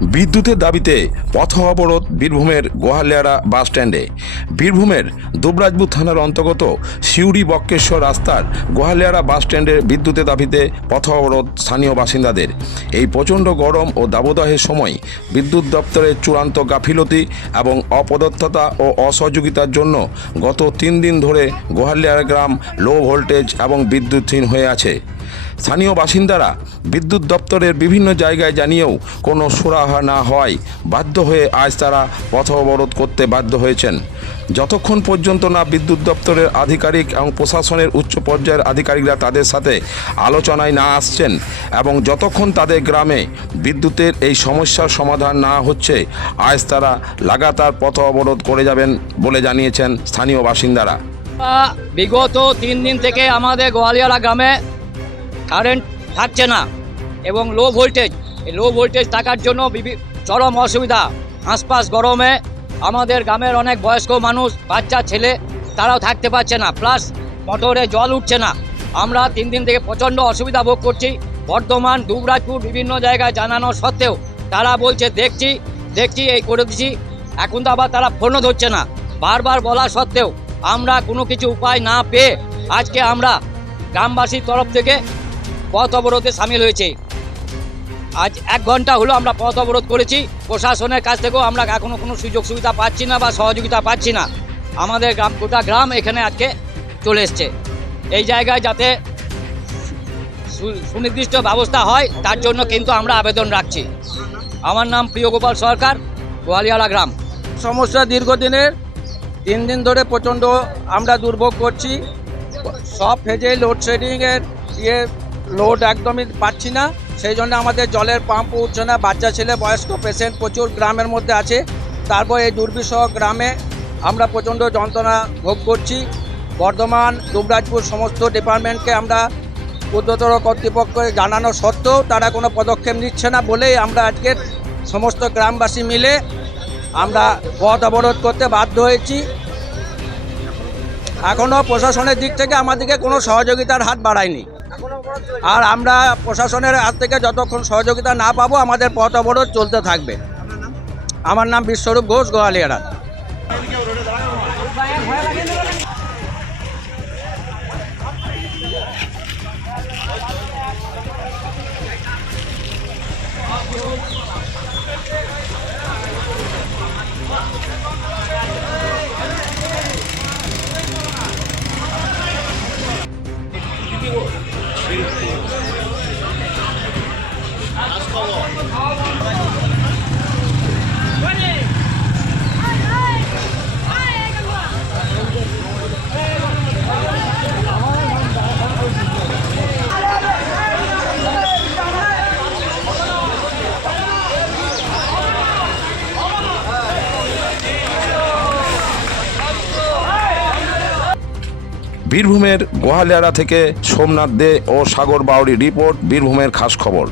বিদ্যুতের দাবিতে পথ অবরোধ বীরভূমের গোহালিয়ারা বাস স্ট্যান্ডে। বীরভূমের দুবরাজপুর থানার অন্তর্গত সিউড়ি বক্কেশ্বর রাস্তার গোহালিয়ারা বাস স্ট্যান্ডে বিদ্যুতের দাবিতে পথ অবরোধ স্থানীয় বাসিন্দাদের। এই প্রচণ্ড গরম ও দাবদাহের সময় বিদ্যুৎ দপ্তরের চূড়ান্ত গাফিলতি এবং অপদত্ততা ও অসহযোগিতার জন্য গত তিন দিন ধরে গোহালিয়ারা গ্রাম লো ভোল্টেজ এবং বিদ্যুৎহীন হয়ে আছে। স্থানীয় বাসিন্দারা বিদ্যুৎ দপ্তরের বিভিন্ন জায়গায় জানিয়েও কোনো সুরাহা না হওয়ায় বাধ্য হয়ে আজ তারা পথ অবরোধ করতে বাধ্য হয়েছেন। যতক্ষণ পর্যন্ত না বিদ্যুৎ দপ্তরের আধিকারিক এবং প্রশাসনের উচ্চ পর্যায়ের আধিকারিকরা তাদের সাথে আলোচনায় না আসছেন এবং যতক্ষণ তাদের গ্রামে বিদ্যুতের এই সমস্যার সমাধান না হচ্ছে, আজ তারা লাগাতার পথ অবরোধ করে যাবেন বলে জানিয়েছেন স্থানীয় বাসিন্দারা। বিগত তিন দিন থেকে আমাদের গোয়ালিয়ারা গ্রামে কারেন্ট থাকছে না এবং লো ভোল্টেজ। এই লো ভোল্টেজ থাকার জন্য চরম অসুবিধা। আশপাশ গরমে আমাদের গ্রামের অনেক বয়স্ক মানুষ, বাচ্চা, ছেলে, তারাও থাকতে পারছে না। প্লাস মোটরে জল উঠছে না। আমরা তিন দিন থেকে প্রচণ্ড অসুবিধা ভোগ করছি। বর্ধমান, দুবরাজপুর বিভিন্ন জায়গায় জানানো সত্ত্বেও তারা বলছে, দেখছি দেখছি, এই করে দিচ্ছি এখন তো আবার তারা ফোনও ধরছে না। বারবার বলা সত্ত্বেও আমরা কোনো কিছু উপায় না পেয়ে আজকে আমরা গ্রামবাসীর তরফ থেকে পথ অবরোধে সামিল হয়েছে। আজ এক ঘণ্টা হলো আমরা পথ অবরোধ করেছি। প্রশাসনের কাছ থেকেও আমরা এখনও কোনো সুযোগ সুবিধা পাচ্ছি না বা সহযোগিতা পাচ্ছি না। আমাদের গ্রাম, গোটা গ্রাম এখানে আজকে চলে এসছে। এই জায়গায় যাতে সুনির্দিষ্ট ব্যবস্থা হয়, তার জন্য কিন্তু আমরা আবেদন রাখছি। আমার নাম প্রিয়গোপাল সরকার গোয়ালিয়ালা গ্রাম। সমস্যা দীর্ঘদিনের, তিন দিন ধরে প্রচণ্ড আমরা দুর্ভোগ করছি। সব ফেজে লোডশেডিংয়ের ইয়ে লোড একদমই পাচ্ছি না। সেই জন্য আমাদের জলের পাম্প উঠছে না। বাচ্চা, ছেলে, বয়স্ক পেশেন্ট প্রচুর গ্রামের মধ্যে আছে। তারপর এই দুর্বিষহ গ্রামে আমরা প্রচণ্ড যন্ত্রণা ভোগ করছি। বর্ধমান, দুবরাজপুর সমস্ত ডিপার্টমেন্টকে আমরা উচ্চতর কর্তৃপক্ষকে জানানো সত্ত্বেও তারা কোনো পদক্ষেপ নিচ্ছে না বলেই আমরা আজকে সমস্ত গ্রামবাসী মিলে আমরা পথ অবরোধ করতে বাধ্য হয়েছি। এখনও প্রশাসনের দিক থেকে আমাদেরকে কোনো সহযোগিতার হাত বাড়ায়নি। আর আমরা প্রশাসনের হাত থেকে যতক্ষণ সহযোগিতা না পাবো, আমাদের পথ অবরোধ চলতে থাকবে। আমার নাম বিশ্বরূপ ঘোষ গোয়ালিয়ারা বীরভূমের গোহালিয়ারা থেকে সোমনাথ দে ও সাগর বাউরি রিপোর্ট বীরভূমের খাস খবর।